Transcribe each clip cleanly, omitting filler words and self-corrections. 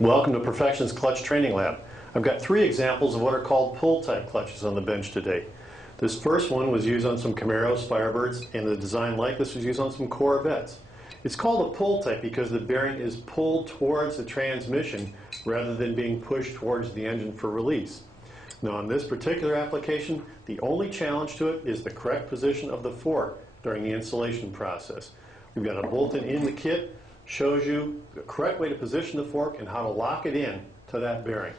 Welcome to Perfection's Clutch Training Lab. I've got 3 examples of what are called pull-type clutches on the bench today. This first one was used on some Camaros, Firebirds, and the design like this was used on some Corvettes. It's called a pull-type because the bearing is pulled towards the transmission rather than being pushed towards the engine for release. Now on this particular application, the only challenge to it is the correct position of the fork during the installation process. We've got a bolt-in in the kit, shows you the correct way to position the fork and how to lock it in to that bearing.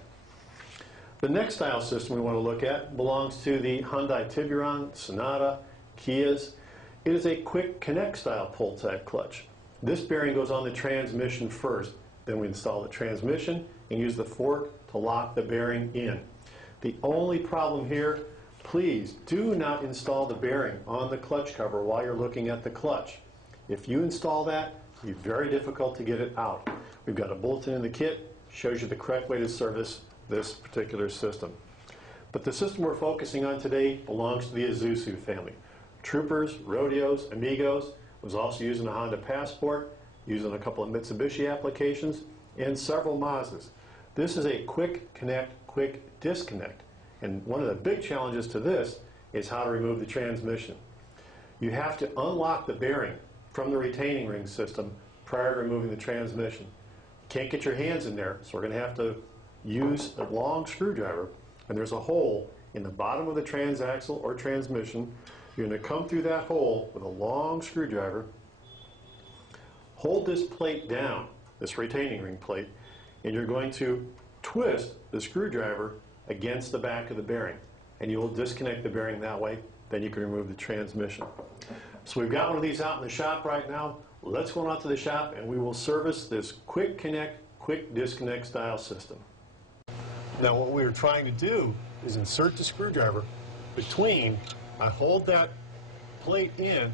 The next style system we want to look at belongs to the Hyundai Tiburon, Sonata, Kias. It is a quick connect style pull type clutch. This bearing goes on the transmission first, then we install the transmission and use the fork to lock the bearing in. The only problem here, please do not install the bearing on the clutch cover while you're looking at the clutch. If you install that, it'll be very difficult to get it out. We've got a bolt-in in the kit, shows you the correct way to service this particular system. But the system we're focusing on today belongs to the Isuzu family. Troopers, Rodeos, Amigos, was also used in a Honda Passport, used in a couple of Mitsubishi applications, and several Mazdas. This is a quick connect, quick disconnect. And one of the big challenges to this is how to remove the transmission. You have to unlock the bearing from the retaining ring system prior to removing the transmission. You can't get your hands in there, so we're going to have to use a long screwdriver, and there's a hole in the bottom of the transaxle or transmission. You're going to come through that hole with a long screwdriver, hold this plate down, this retaining ring plate, and you're going to twist the screwdriver against the back of the bearing, and you will disconnect the bearing that way. Then you can remove the transmission. So we've got one of these out in the shop right now. Let's go out to the shop and we will service this quick connect, quick disconnect style system. Now what we are trying to do is insert the screwdriver between, I hold that plate in,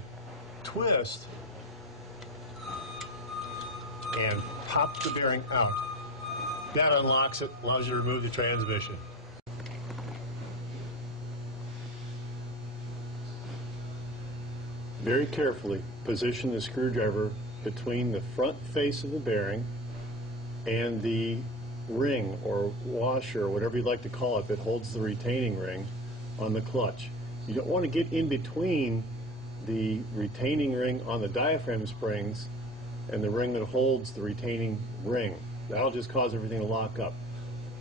twist, and pop the bearing out. That unlocks it, allows you to remove the transmission. Very carefully position the screwdriver between the front face of the bearing and the ring or washer or whatever you'd like to call it that holds the retaining ring on the clutch. You don't want to get in between the retaining ring on the diaphragm springs and the ring that holds the retaining ring. That'll just cause everything to lock up.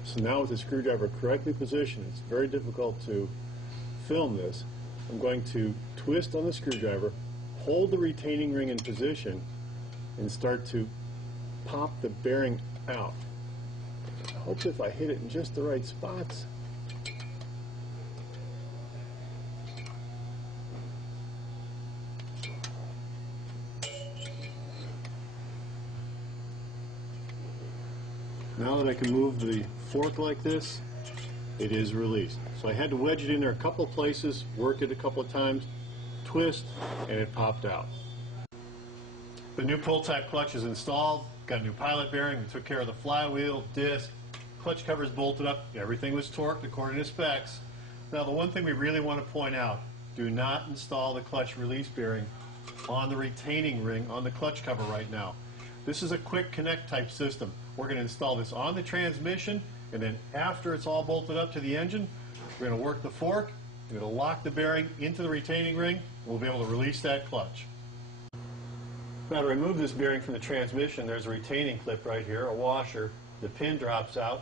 So now with the screwdriver correctly positioned, it's very difficult to film this. I'm going to twist on the screwdriver, hold the retaining ring in position, and start to pop the bearing out. I hope if I hit it in just the right spots. Now that I can move the fork like this, it is released. So I had to wedge it in there a couple of places, work it a couple of times, twist, and it popped out. The new pull-type clutch is installed. Got a new pilot bearing. We took care of the flywheel, disc, clutch covers bolted up. Everything was torqued according to specs. Now the one thing we really want to point out, do not install the clutch release bearing on the retaining ring on the clutch cover right now. This is a quick connect type system. We're going to install this on the transmission, and then after it's all bolted up to the engine, we're going to work the fork, we're going to lock the bearing into the retaining ring, and we'll be able to release that clutch. Now to remove this bearing from the transmission, there's a retaining clip right here, a washer. The pin drops out,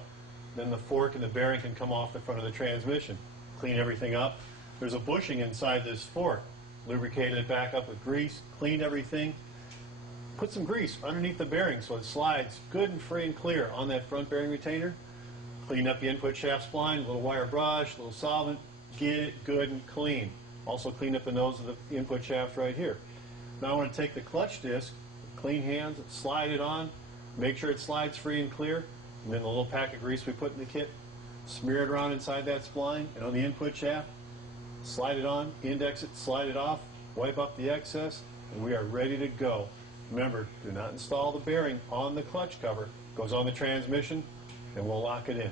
then the fork and the bearing can come off the front of the transmission. Clean everything up. There's a bushing inside this fork. Lubricated it back up with grease, cleaned everything. Put some grease underneath the bearing so it slides good and free and clear on that front bearing retainer. Clean up the input shaft spline, a little wire brush, a little solvent, get it good and clean. Also clean up the nose of the input shaft right here. Now I want to take the clutch disc, clean hands, slide it on, make sure it slides free and clear, and then the little pack of grease we put in the kit, smear it around inside that spline and on the input shaft, slide it on, index it, slide it off, wipe up the excess, and we are ready to go. Remember, do not install the bearing on the clutch cover. It goes on the transmission, and we'll lock it in.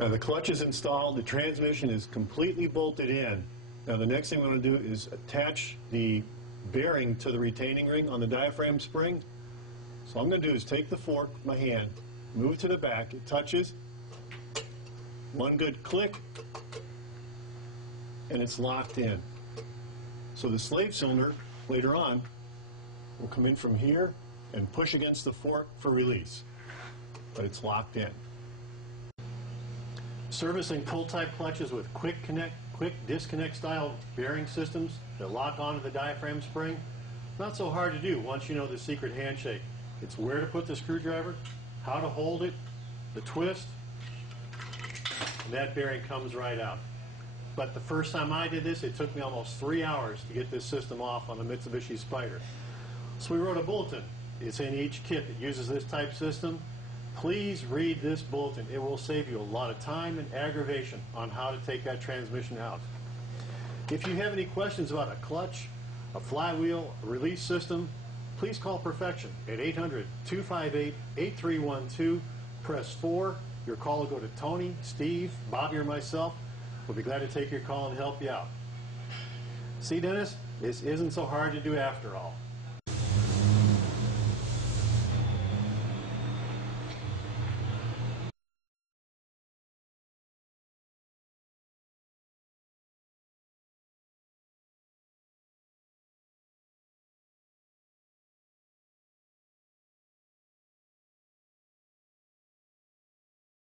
Now the clutch is installed, the transmission is completely bolted in. Now the next thing we want to do is attach the bearing to the retaining ring on the diaphragm spring. So all I'm going to do is take the fork, my hand, move to the back, it touches, one good click, and it's locked in. So the slave cylinder, later on, will come in from here and push against the fork for release. But it's locked in. Servicing pull-type clutches with quick disconnect style bearing systems that lock onto the diaphragm spring, not so hard to do once you know the secret handshake. It's where to put the screwdriver, how to hold it, the twist, and that bearing comes right out. But the first time I did this, it took me almost 3 hours to get this system off on the Mitsubishi Spider. So we wrote a bulletin. It's in each kit that uses this type system. Please read this bulletin. It will save you a lot of time and aggravation on how to take that transmission out. If you have any questions about a clutch, a flywheel, a release system, please call Perfection at 800-258-8312. Press 4. Your call will go to Tony, Steve, Bobby, or myself. We'll be glad to take your call and help you out. See, Dennis, this isn't so hard to do after all.